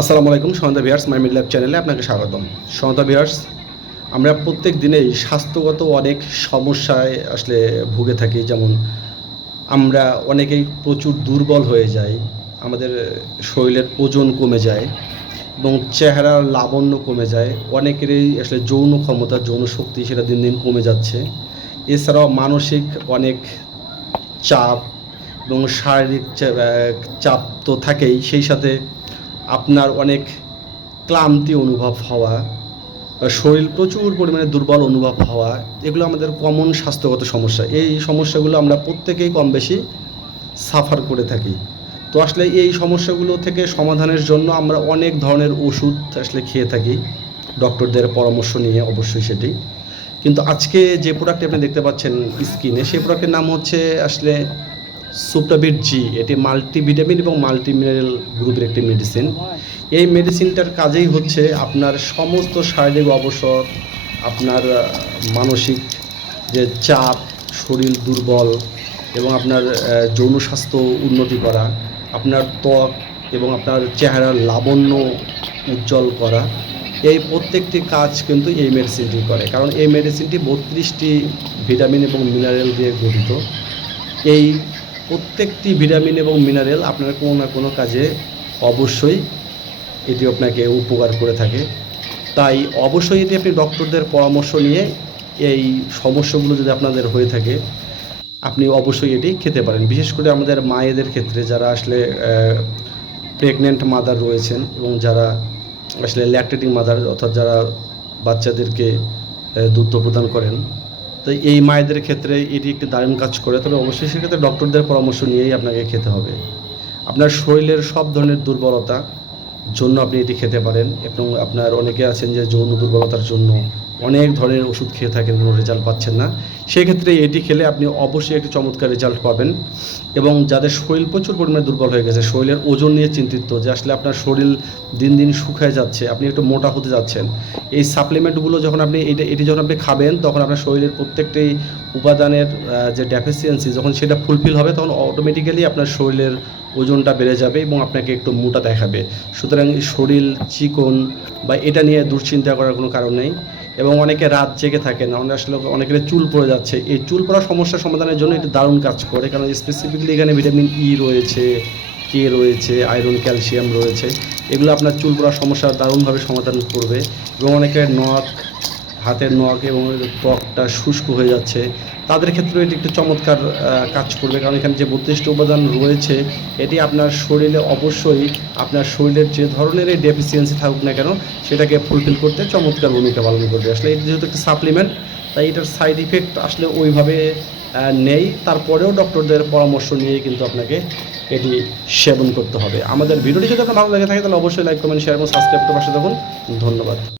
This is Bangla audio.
আসসালামু আলাইকুম সন্ধ্যা বিহার্স মাই মিড ল্যাব চ্যানেলে আপনাকে স্বাগতম। সন্ধ্যা বিহার্স আমরা প্রত্যেক দিনেই স্বাস্থ্যগত অনেক সমস্যায় আসলে ভুগে থাকি। যেমন আমরা অনেকেই প্রচুর দুর্বল হয়ে যাই, আমাদের শরীরের ওজন কমে যায় এবং চেহারার লাবণ্য কমে যায়। অনেকেরই আসলে যৌন ক্ষমতা, যৌন শক্তি সেটা দিন দিন কমে যাচ্ছে। এছাড়াও মানসিক অনেক চাপ এবং শারীরিক চাপ তো থাকেই। সেই সাথে আপনার অনেক ক্লান্তি অনুভব হওয়া, শরীর প্রচুর পরিমাণে দুর্বল অনুভব হওয়া, এগুলো আমাদের কমন স্বাস্থ্যগত সমস্যা। এই সমস্যাগুলো আমরা প্রত্যেকেই কম বেশি সাফার করে থাকি। তো আসলে এই সমস্যাগুলো থেকে সমাধানের জন্য আমরা অনেক ধরনের ওষুধ আসলে খেয়ে থাকি। ডক্টরদের পরামর্শ নিয়ে অবশ্যই সেটি। কিন্তু আজকে যে প্রোডাক্টটি আপনি দেখতে পাচ্ছেন স্কিনে, সেই প্রোডাক্টের নাম হচ্ছে আসলে সুপ্রাবিট জি এটি মাল্টিভিটামিন এবং মাল্টি মিনারেল গ্রুপের একটি মেডিসিন এই মেডিসিনটার কাজেই হচ্ছে আপনার সমস্ত শারীরিক অবসর, আপনার মানসিক যে চাপ, শরীর দুর্বল এবং আপনার যৌন স্বাস্থ্য উন্নতি করা, আপনার ত্বক এবং আপনার চেহারার লাবণ্য উজ্জ্বল করা, এই প্রত্যেকটি কাজ কিন্তু এই মেডিসিনটি করে। কারণ এই মেডিসিনটি বত্রিশটি ভিটামিন এবং মিনারেল দিয়ে গঠিত। এই প্রত্যেকটি ভিটামিন এবং মিনারেল আপনার কোনো না কোনো কাজে অবশ্যই এটি আপনাকে উপকার করে থাকে। তাই অবশ্যই এটি আপনি ডক্টরদের পরামর্শ নিয়ে এই সমস্যাগুলো যদি আপনাদের হয়ে থাকে, আপনি অবশ্যই এটি খেতে পারেন। বিশেষ করে আমাদের মায়েদের ক্ষেত্রে যারা আসলে প্রেগনেন্ট মাদার রয়েছেন এবং যারা আসলে ল্যাকটেটিং মাদার অর্থাৎ যারা বাচ্চাদেরকে দুধ প্রদান করেন তো এই মায়েদের ক্ষেত্রে এটি একটি দারুণ কাজ করে। তবে অবশ্যই সেক্ষেত্রে ডক্টরদের পরামর্শ নিয়েই আপনাকে খেতে হবে। আপনার শরীরের সব ধরনের দুর্বলতা জন্য আপনি এটি খেতে পারেন এবং আপনার অনেকে আছেন যে যৌন দুর্বলতার জন্য অনেক ধরনের ওষুধ খেয়ে থাকেন, কোনো রেজাল্ট পাচ্ছেন না। সেক্ষেত্রে এটি খেলে আপনি অবশ্যই একটি চমৎকার রেজাল্ট পাবেন এবং যাদের শরীর প্রচুর পরিমাণে দুর্বল হয়ে গেছে, শরীরের ওজন নিয়ে চিন্তিত, যে আসলে আপনার শরীর দিন দিন শুকায় যাচ্ছে, আপনি একটু মোটা হতে যাচ্ছেন, এই সাপ্লিমেন্টগুলো যখন আপনি এটা, এটি যখন আপনি খাবেন, তখন আপনার শরীরের প্রত্যেকটি উপাদানের যে ডেফিসিয়েন্সি যখন সেটা ফুলফিল হবে, তখন অটোমেটিক্যালি আপনার শরীরের ওজনটা বেড়ে যাবে এবং আপনাকে একটু মোটা দেখাবে। সুতরাং এই শরীর, চিকন বা এটা নিয়ে দুশ্চিন্তা করার কোনো কারণ নেই। এবং অনেকে রাত জেগে থাকে না, অনেক আসলে অনেকের চুল পড়ে যাচ্ছে। এই চুল পড়া সমস্যা সমাধানের জন্য এটা দারুণ কাজ করে, কারণ স্পেসিফিকলি এখানে ভিটামিন ই রয়েছে কে রয়েছে আয়রন ক্যালসিয়াম রয়েছে। এগুলো আপনার চুল পড়ার সমস্যা দারুণভাবে সমাধান করবে। এবং অনেকের নখ হাতের নখ এবং ত্বকটা শুষ্ক হয়ে যাচ্ছে। তাদের ক্ষেত্রেও এটি একটু চমৎকার কাজ করবে। কারণ এখানে যে বত্রিশটি উপাদান রয়েছে, এটি আপনার শরীরে অবশ্যই আপনার শরীরের যে ধরনের এই ডেফিসিয়েন্সি থাকুক না কেন, সেটাকে ফুলফিল করতে চমৎকার ভূমিকা পালন করবে। আসলে এটি যেহেতু একটা সাপ্লিমেন্ট তাই এটার সাইড ইফেক্ট আসলে ওইভাবে নেই। তারপরেও ডক্টরদের পরামর্শ নিয়ে কিন্তু আপনাকে এটি সেবন করতে হবে। আমাদের ভিডিওটি যদি আপনার ভালো লেগে থাকে, তাহলে অবশ্যই লাইক কমেন্ট শেয়ার এবং সাবস্ক্রাইব করে পাশে থাকুন। ধন্যবাদ।